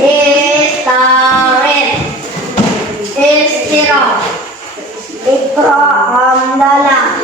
Istawid. Istirahat. Iqra hamdalah.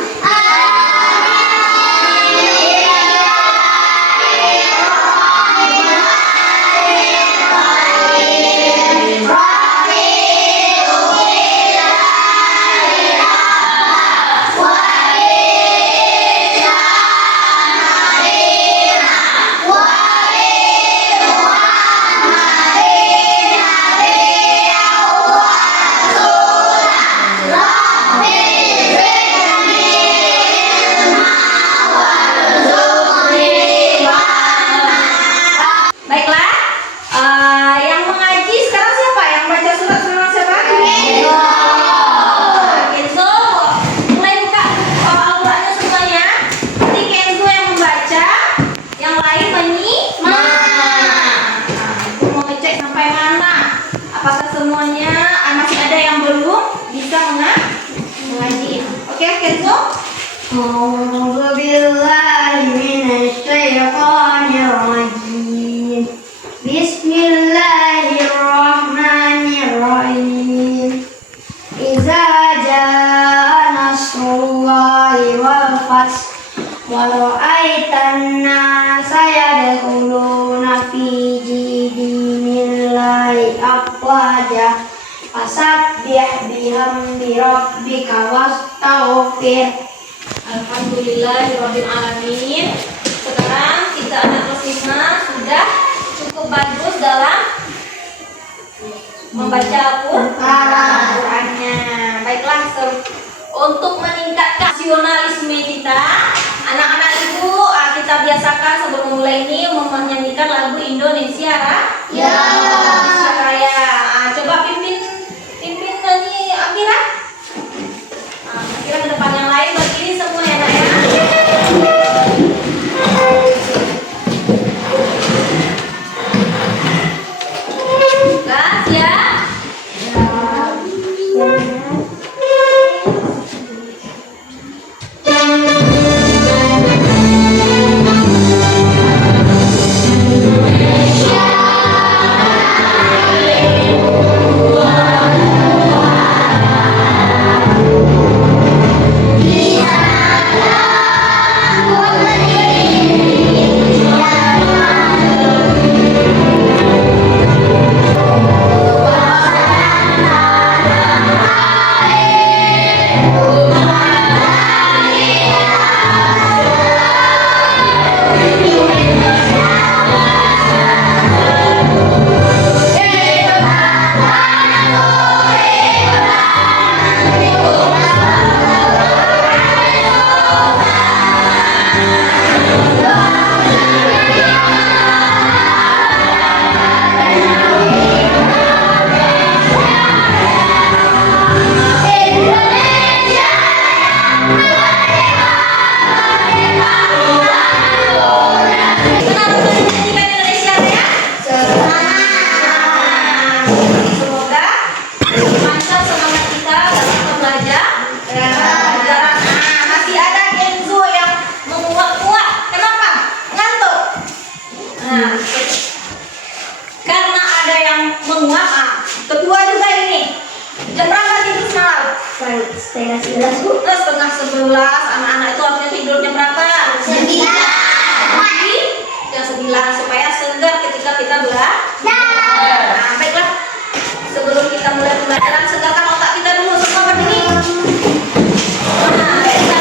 Baiklah, yang mengaji sekarang siapa? Yang baca surat sekarang siapa? Kenzo, mulai buka Al-Qurannya semuanya. Nanti Kenzo yang membaca, yang lain menyimak. Aku mau ngecek sampai mana? Apakah semuanya masih ada yang belum bisa mengaji? Oke, Kenzo? A'udzu billahi minasy syaithanir rajim. Bismillahirrahmanirrahim. Idza jaa nasrullahi wal fath wa ra'aitan nasa yadkhuluna fi dinillahi afwaja fasabbih bihamdi rabbika wastaghfir. Alhamdulillahirabbil alamin. Sekarang kita anak kelas 5 sudah cukup bagus dalam membaca Al-Qur'annya. Baiklah, untuk meningkatkan nasionalisme kita, anak-anak ibu kita biasakan sebelum mulai ini menyanyikan lagu Indonesia Indonesia Raya. Coba pimpin nyanyi Akira. Akira ke depan, yang lain berdiri semua ya nak ya. Gas ya. Kedua juga ini. Jam berapa tidur semalam? Setengah 11 Bu. Setengah 11. Anak-anak itu harusnya tidur jam berapa? 9. Jam 9 supaya segar ketika kita belajar. Nah, baiklah. Sebelum kita mulai pembelajaran, segarkan otak kita dulu. Semua berdiri. Nah, kita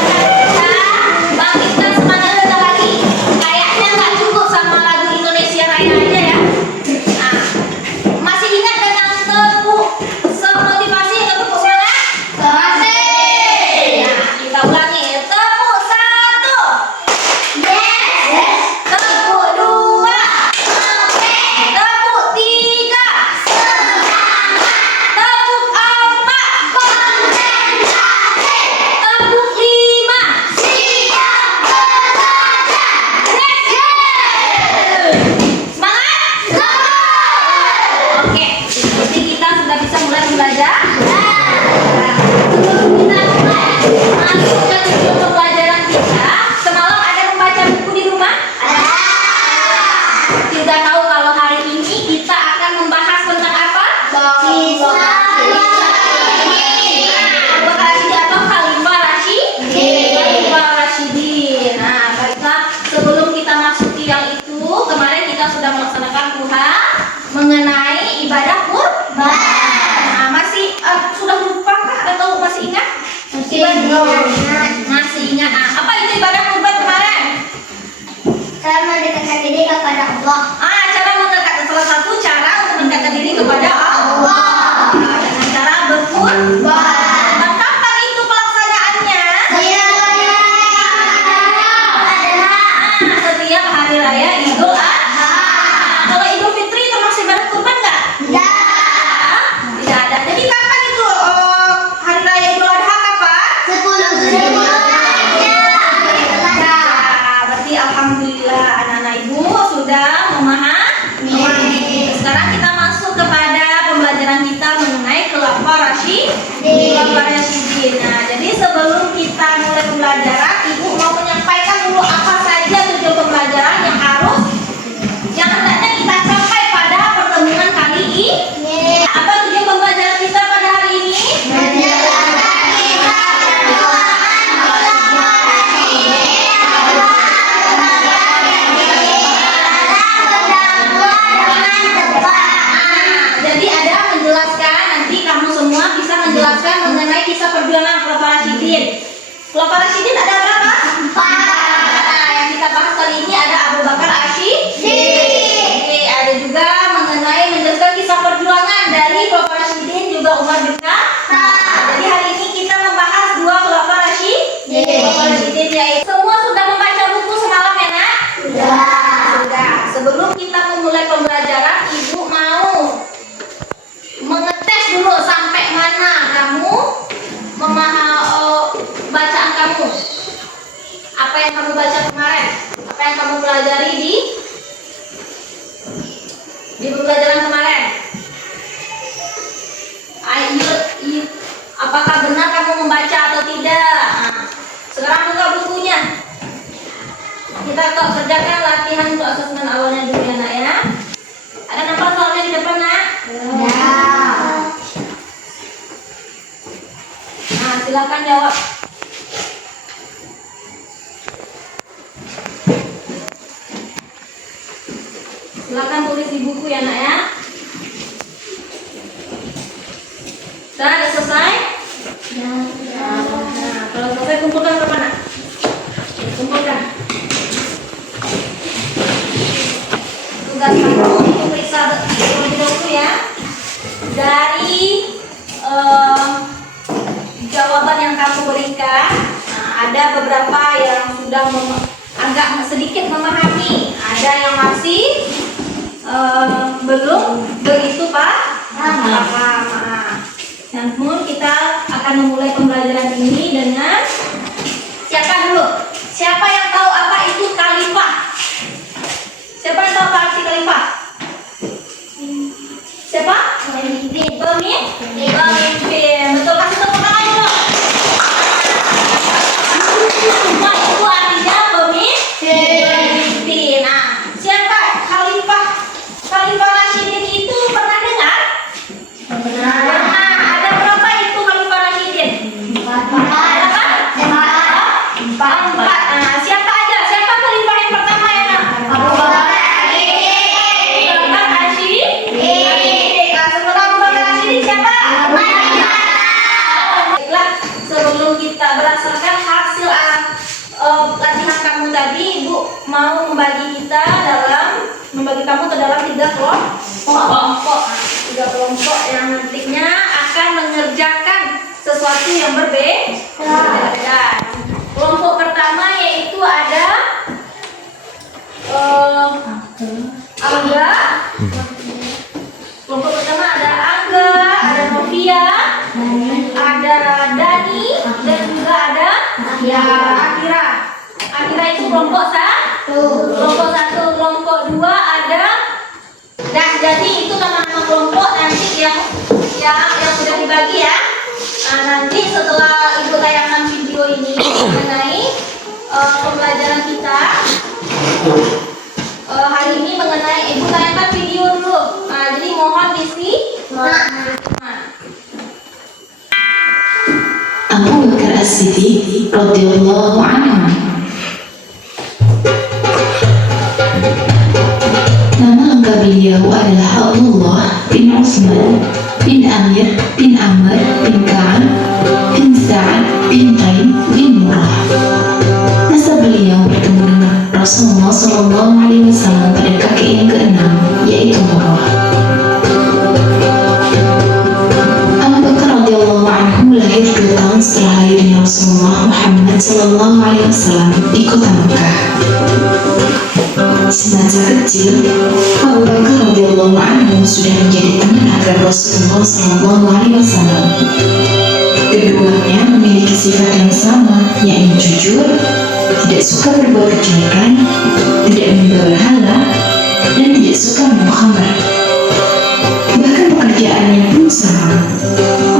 bangkitkan semangat kita lagi. Kayaknya nggak cukup sama lagu Indonesia Raya aja ya. Nah, masih ingat dengan tepuk semotivasi atau tepuk semangat? Masih. Nah, kita ulangi. Tepuk 1. Yes. Tepuk 2. Tepuk kepada Allah dengan cara berkurban. Dan kapan itu pelaksanaannya? Setiap hari raya Idul Adha. Kalau Idul Fitri termasuk ibadah kurban nggak? Tidak ada. Jadi kapan itu hari raya Idul Adha kapan? 10 berarti alhamdulillah anak-anak ibu sudah memahami. Sekarang kita masuk kepada pembelajaran kita mengenai Khulafaur Rasyidin. Nah, jadi sebelum kita mulai pembelajaran, ibu mau menyampaikan dulu apa saja tujuan pembelajaran yang hendaknya kita capai pada pertemuan kali ini. Apa tujuan pembelajaran kita pada hari ini? Jadi ada menjelaskan, nanti kamu semua bisa menjelaskan mengenai kisah perjuangan Khulafaur Rasyidin. Khulafaur Rasyidin ada berapa? 4. Yang kita bahas kali ini ada Abu Bakar Asyidin. Ada juga mengenai menjelaskan kisah perjuangan dari Khulafaur Rasyidin, juga Umar bin Khattab. Jadi hari ini kita membahas 2 Khulafaur Rasyidin. Yaitu semua sudah membaca buku semalam ya nak? Sudah. Sebelum kita memulai pembelajaran, ibu mau mengetes dulu sampai mana kamu memahami bacaan kamu. Apa yang kamu baca kemarin? Apa yang kamu pelajari di pembelajaran kemarin? Ayo, apakah benar kamu membaca atau tidak? Nah, sekarang buka bukunya. Kita kok kerjakan latihan untuk asesmen awalnya dulu ya nak ya. Ada nampak soalnya di depan nak? Nah, silakan jawab. Silakan tulis di buku ya nak ya. Sudah selesai? Nah, kalau selesai kumpulkan berapa nak? Kumpulkan. Tugas kamu untuk periksa terlebih dahulu ya. Dari jawaban yang kamu berikan, ada beberapa yang sudah agak sedikit memahami, ada yang masih belum begitu paham. Namun kita akan memulai pembelajaran ini dengan siapa dulu? Siapa yang tahu apa itu khalifah? Siapa yang tahu apa arti khalifah? Siapa? Pemimpin. Betul, kasih tepuk tangan dulu. Semua itu artinya pemimpin. Nah, siapa khalifah Rasyidin itu pernah dengar? Pernah. Ada berapa itu khalifah Rasyidin? 4. Nah, siapa aja? Siapa khalifah yang pertama ya nak? Abu Bakar Asyidin. Setelah Abu Bakar Asyidin siapa? Baiklah, sebelum kita berdasarkan hasil latihan kamu tadi, ibu mau membagi kamu ke dalam 3 kelompok. 3 kelompok yang nantinya akan mengerjakan sesuatu yang berbeda. Kelompok pertama yaitu ada Angga. Kelompok pertama ada Angga, ada Novia, ada Dani, dan juga ada Akira. Akira itu kelompok 1. Kelompok 2 ada. Nah, jadi itu nama-nama kelompok nanti yang sudah dibagi ya. Nah, nanti setelah ibu tayangkan video ini mengenai pembelajaran kita hari ini mengenai ibu tayangkan video dulu. Nah, jadi mohon Abu Bakar As-Siddiq radhiyallahu anhu. Nama lengkap beliau adalah Abdullah bin Utsman bin Amir bin Amr bin Ka'ab bin Sa'ad bin Taim bin Murrah. Nasab beliau bertemu dengan Rasulullah SAW pada kakek yang ke-6, yaitu Murrah. SAW di kota Mekah. Semasa kecil, Abu Bakar radhiyallahu anhu sudah menjadi teman akrab Rasulullah SAW. Keduanya memiliki sifat yang sama, yakni jujur, tidak suka berbuat kejelekan, tidak menyembah berhala, dan tidak suka minum khamar. Bahkan pekerjaannya pun sama.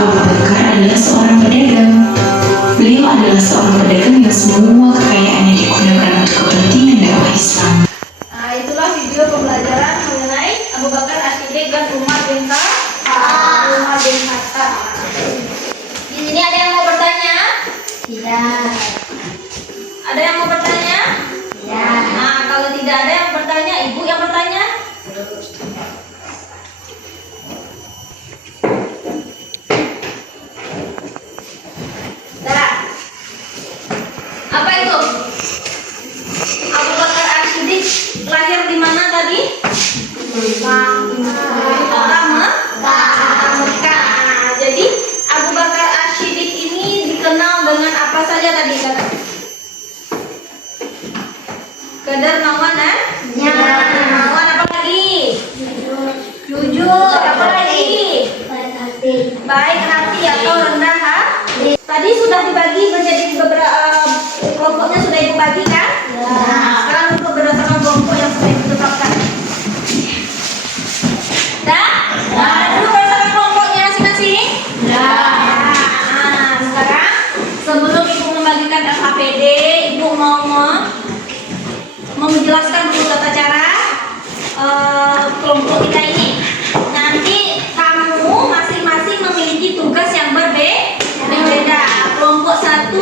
Abu Bakar adalah seorang pedagang. Beliau adalah seorang pedagang yang semua kekayaannya digunakan untuk kepentingan dakwah Islam. Nah, itulah video pembelajaran mengenai Abu Bakar As-Siddiq dan Umar bin Khattab. Di sini ada yang mau bertanya? Tidak. Ada yang mau bertanya? Tidak. Nah, kalau tidak ada yang bertanya, ibu yang bertanya? Dah. Apa itu? Abu Bakar As-Siddiq lahir di mana tadi? Orang Mekah. Jadi Abu Bakar As-Siddiq ini dikenal dengan apa saja tadi kata? Kedermawan, Dermawan, apa lagi? Jujur, apa lagi? Baik hati atau rendah hati. Tadi sudah dibagi menjadi beberapa kelompoknya, sudah dibagi kan? Nah, sekarang untuk berdasarkan kelompok yang sudah ditetapkan. Dah? Nah, dulu berdasarkan kelompoknya masing-masing? Nah, sekarang sebelum ibu membagikan LKPD, ibu mau menjelaskan dulu tata cara kelompok kita ini. Nanti kamu masing-masing memiliki tugas yang berbeda. Kelompok 1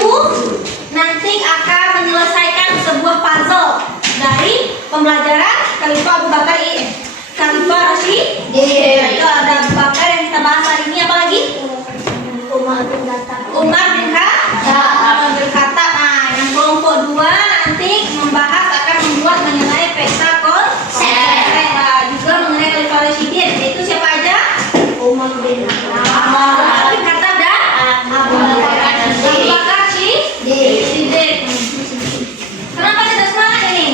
nanti akan menyelesaikan sebuah puzzle dari pembelajaran Khalifah Abu Bakar Khalifah Rasyid. Itu ada Abu Bakar yang kita bahas hari ini, apa lagi? Umar bin Khattab. Nah, yang kelompok 2 nanti membahas akan membuat mengenai pesta konser. Juga mengenai Khalifah Rasyidin. Itu siapa aja? Umar bin Khattab dan Abu Bakar Siddiq. Kenapa tidak semangat ini?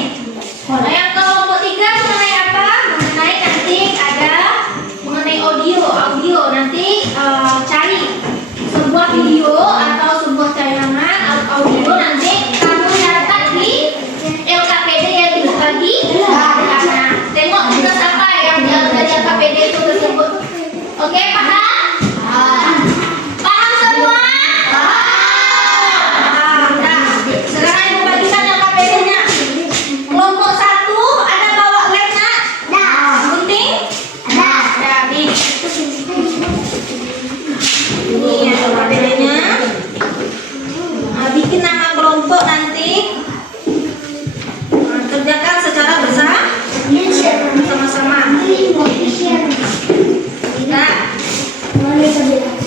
Nah, yang kelompok 3 mengenai apa? Mengenai nanti ada mengenai audio. Nanti cari sebuah video atau sebuah tayangan audio, nanti kamu catat di LKPD yang dibagi. Nah, tengok tugas apa yang dari LKPD itu tersebut. Oke, paham? Paham semua? Nah, sekarang ibu bagikan LKPD-nya. Kelompok 1 ada bawa lem nak? Gunting? Ada. Ini LKPD-nya. Bikin nama kelompok nanti. Kerjakan secara bersama-sama. Nah,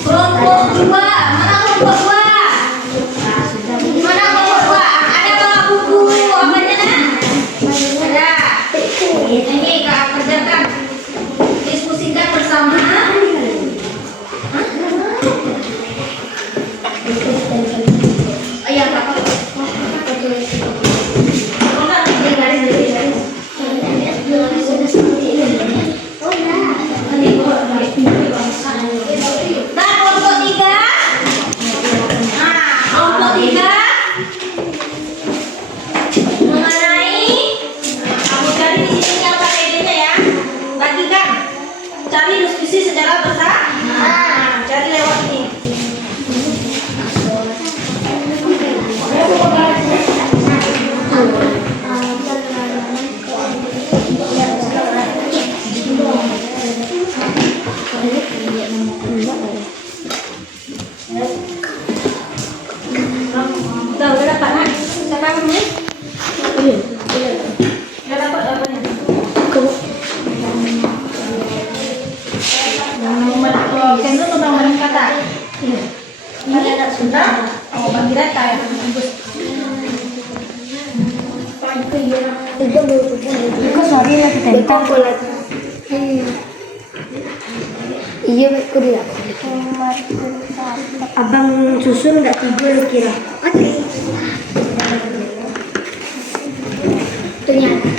kelompok 2, mana kelompok 2? Mana kelompok 2? Ada bawa buku apa aja nak? Ada. Ini Kak, kerjakan. Diskusikan bersama. Iya Kak. Nah, kelompok 3. Kelompok 3 mengenai kamu cari di sini LKPD-nya ya. Bagikan. Cari diskusi secara bersama. Cari lewat ini. Udah dapat nak? Siapa yang menulis? Udah dapat jawabannya? Sendok atau bang kata? Ini ada sudah. Oh, bagi data ya. Iya, aku dia. Abang susun nggak tidur kira. Oke. Ternyata.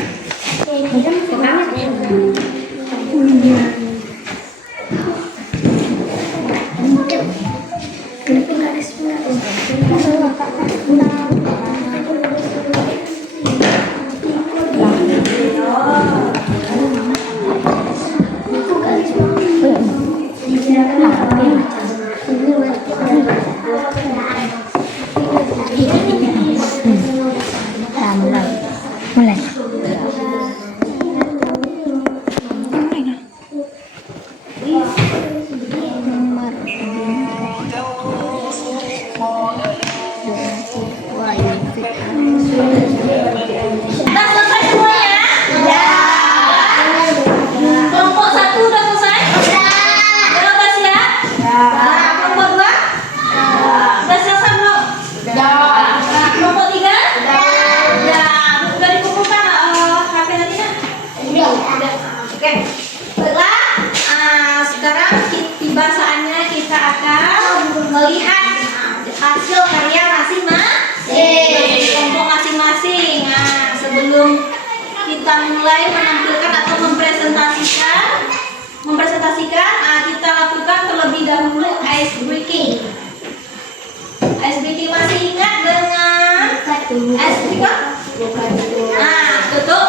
Mulai. Udah selesai semuanya? Ya. Kelompok 1 udah selesai? Udah siap? Nah, kelompok 2? Udah selesai belum? Kelompok 3? Udah dikumpulkan HP nantinya? Oke. Baiklah. Sekarang tiba saatnya kita akan melihat hasil karya masing-masing. Kelompok masing-masing. Nah, sebelum kita mulai menampilkan atau mempresentasikan, kita lakukan terlebih dahulu ice breaking. Ice breaking masih ingat dengan ice breaking? Nah, tutup,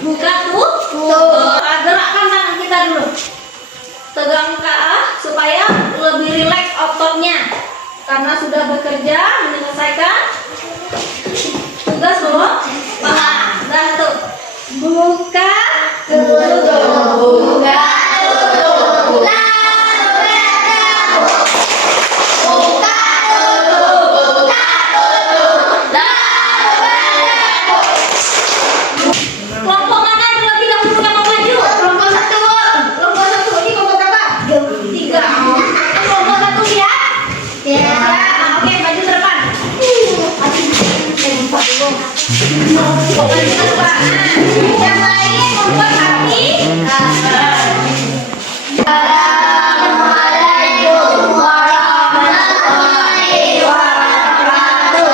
buka tuh. Gerakkan tangan kita dulu. Tegang ke supaya lebih rileks ototnya. Karena sudah bekerja menyelesaikan tugas belum? Dah tuh. Buka, tutup. Buka, tutup. Kelompok mana terlebih dahulu yang mau maju? Kelompok 1. Kelompok 1 ini kelompok berapa? 3. Kelompok 1 ya? Ya. Oke, maju ke depan. Maju ke depan. Yang lain membuat hati. Assalamualaikum warahmatullahi wabarakatuh.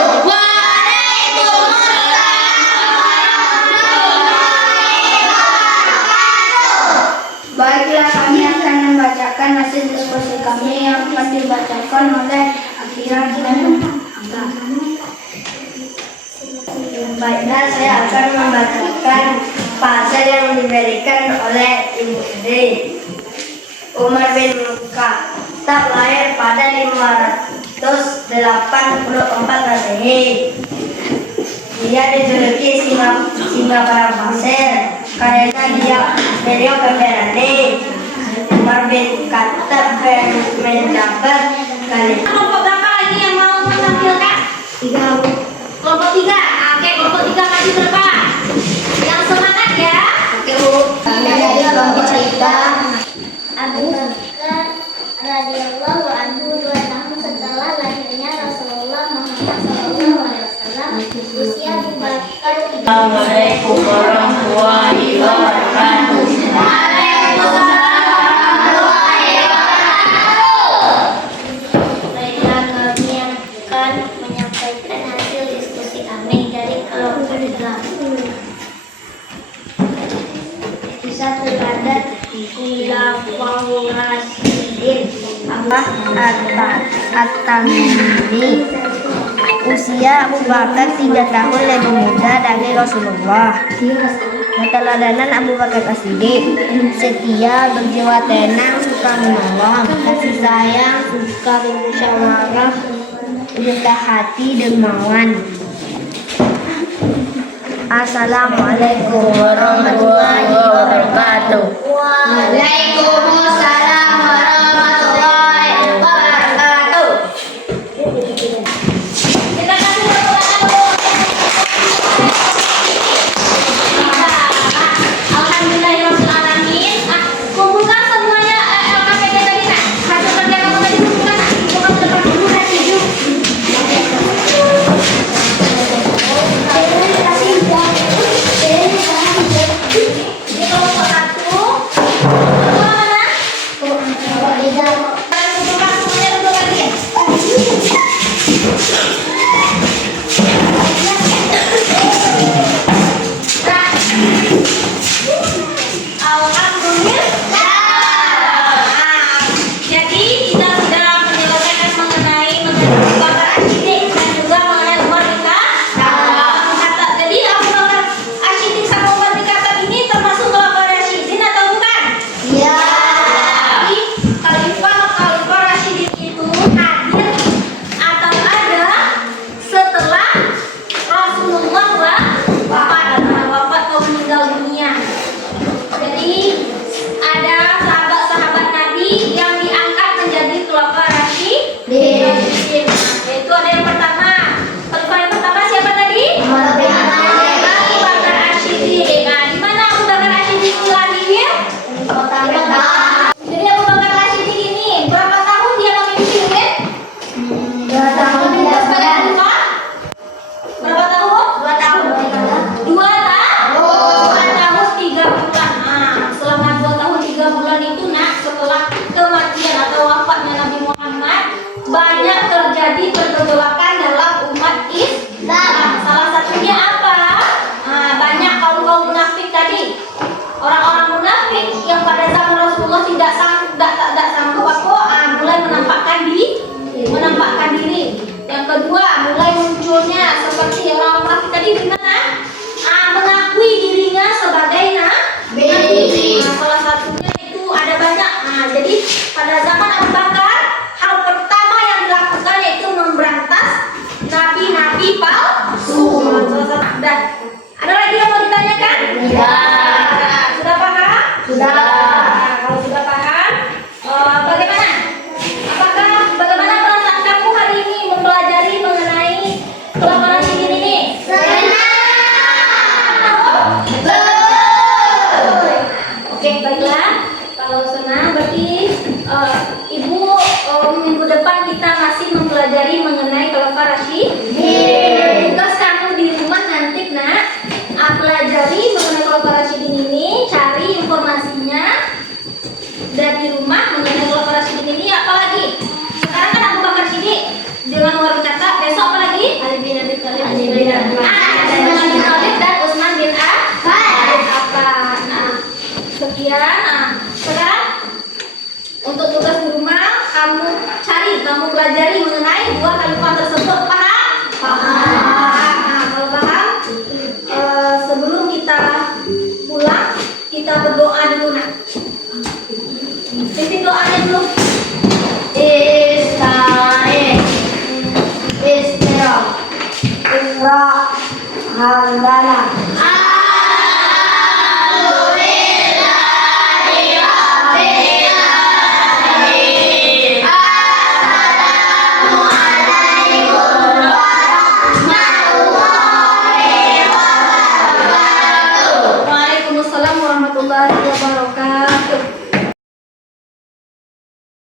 Baiklah, kami akan membacakan hasil diskusi kami yang akan dibacakan oleh Akira dan Angga. Baiklah, saya akan membacakan pasal yang diberikan oleh Ibu Ede. Umar bin Khattab lahir pada 584 Masehi. Dia dijuluki singa para pasir karena beliau pemberani. Umar bin Khattab mendapat kali. Kelompok berapa lagi yang mau menampilkan? 3. Kelompok 3. Oke, kelompok 3 maju ke depan. Yang semangat ya. Oke, Bu. Kami dari kelompok 3. Abu Bakar radhiyallahu anhu 2 tahun setelah lahirnya Rasulullah Muhammad SAW, usia Abu Bakar 3. Assalamualaikum warahmatullahi wabarakatuh. Baiklah, kami akan menyampaikan hasil diskusi kami dari kelompok 3. Kisah teladan Khulafaur Rasyidin At-Tamimi. Usia Abu Bakar 3 tahun lebih muda dari Rasulullah. Keteladanan Abu Bakar As-Siddiq: setia, berjiwa tenang, suka menolong, kasih sayang, suka bermusyawarah, rendah hati, dermawan. Assalamualaikum warahmatullahi wabarakatuh. Waalaikumsalam warahmatullahi wabarakatuh. Kita kasih tepuk tangan dulu. Alhamdulillahirrahmanirrahim. Kumpulkan semuanya LKPD tadi nak. Hasil kerja kamu tadi kumpulkan. Kumpulkan ke depan dulu dan tuju. Ini kelompok 1. Kelompok mana? kedua, mulai munculnya seperti orang-orang tadi di mana? Mengakui dirinya sebagai nabi. Nah, salah satunya itu ada banyak. Nah, jadi pada zaman Abu Bakar, hal pertama yang dilakukan yaitu memberantas nabi-nabi palsu. Salah satu. Dan ada lagi yang mau ditanyakan? Ya. Sudah paham? Sudah. Nah, kalau sudah paham, bagaimana? Bagaimana perasaan kamu hari ini mempelajari mengenai kelaparan dingin ini? Oke, baiklah. Kalau senang berarti Ibu minggu depan kita masih mempelajari mengenai khulafah rasyidin. Tugas kamu di rumah nanti nak pelajari mengenai khulafah rasyidin ini, cari informasinya dari rumah mengenai khulafah rasyidin ini. Apalagi sekarang kan Abu Bakar Siddiq dengan luar biasa. Besok apa lagi? Ali bin Abi Thalib dan Utsman bin Affan. Nah, sekian. Nah, sekarang untuk tugas di rumah kamu pelajari mengenai dua khalifah tersebut. Paham? Nah, kalau paham, sebelum kita pulang kita berdoa dulu nak. Pimpin doanya dulu. Istighfar. Iqra. Hamdalah.